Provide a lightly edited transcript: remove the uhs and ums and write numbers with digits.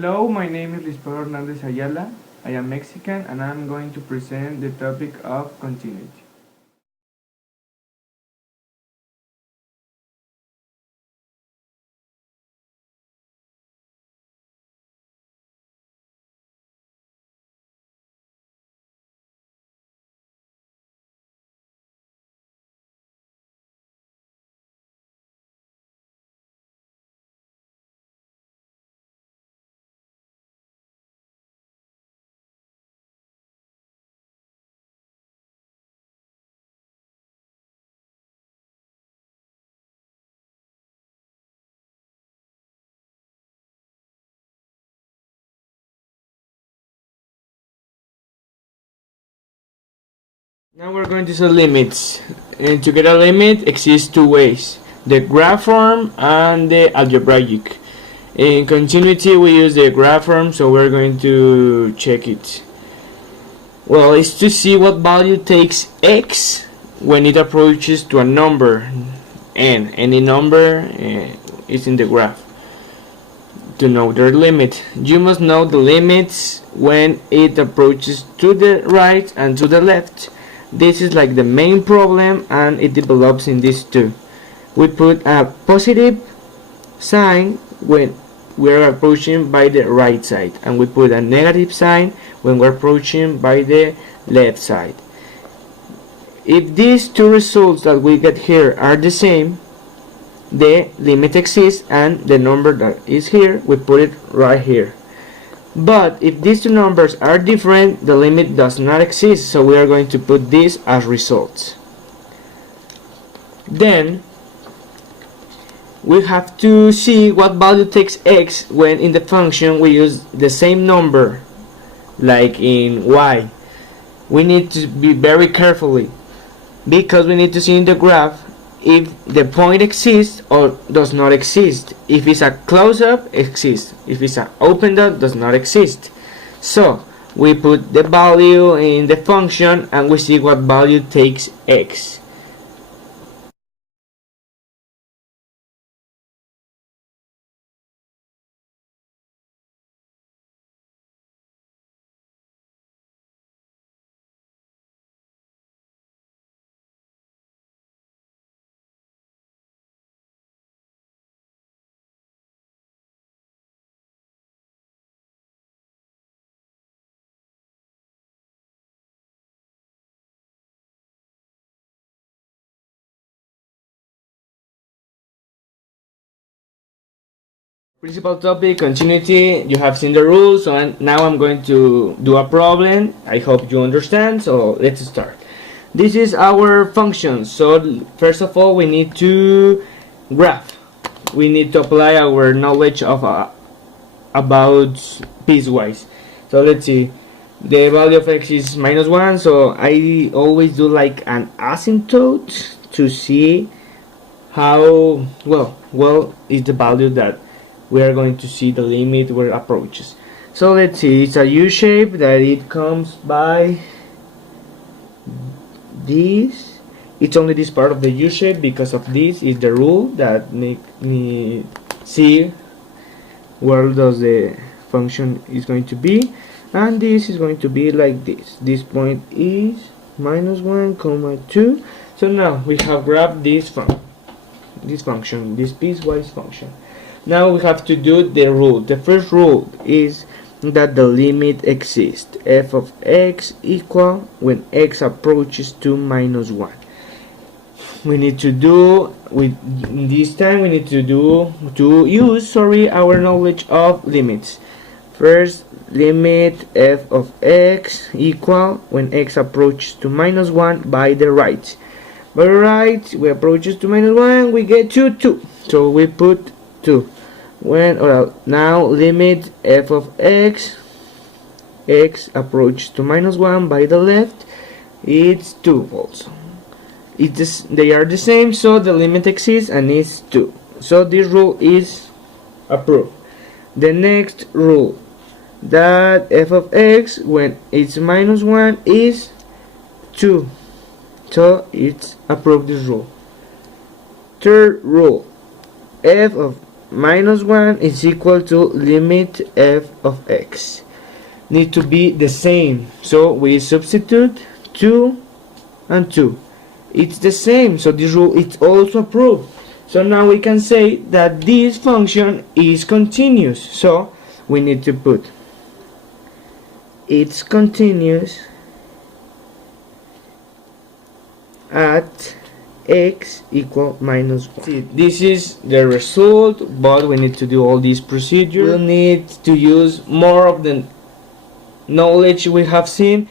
Hello, my name is Lispo Hernandez Ayala. I am Mexican and I'm going to present the topic of continuity. Now we're going to set limits. And to get a limit exists two ways: the graph form and the algebraic. In continuity we use the graph form, so we're going to check it. Well, it's to see what value takes x when it approaches to a number n. Any number is in the graph. To know their limit, you must know the limits when it approaches to the right and to the left. This is like the main problem, and it develops in these two. We put a positive sign when we're approaching by the right side, and we put a negative sign when we're approaching by the left side. If these two results that we get here are the same, the limit exists, and the number that is here, we put it right here. But if these two numbers are different, the limit does not exist, so we are going to put this as results. Then we have to see what value takes x when in the function we use the same number like in y. We need to be very carefully, because we need to see in the graph if the point exists or does not exist. If it's a close-up, exists. If it's an open dot, does not exist. So we put the value in the function and we see what value takes x. Principal topic, continuity. You have seen the rules, so now I'm going to do a problem. I hope you understand, so let's start. This is our function. So first of all we need to graph. We need to apply our knowledge of about piecewise. So let's see. The value of x is -1, so I always do like an asymptote to see how well is the value that we are going to see the limit where it approaches. So let's see, it's a U shape that it comes by this. It's only this part of the U shape, because of this is the rule that make me see where does the function is going to be, and this is going to be like this. This point is -1, 2. So now we have grabbed this function, this piecewise function. Now we have to do the rule. The first rule is that the limit exists. F of x equal when x approaches to -1. We need to do with this time. We need to use our knowledge of limits. First, limit f of x equal when x approaches to -1 by the right. By the right, we approaches to -1. We get to 2. So we put 2. Now limit f of x approaches to -1 by the left, it's 2 also. They are the same, so the limit exists and it's 2. So this rule is approved. The next rule, that f of x when it's -1 is 2. So it's approved, this rule. Third rule, f of minus 1 is equal to limit f of x. Need to be the same, so we substitute 2 and 2. It's the same, so this rule is also approved. So now we can say that this function is continuous, so we need to put it's continuous at x equal minus 1. This is the result, but we need to do all these procedures. We'll need to use more of the knowledge we have seen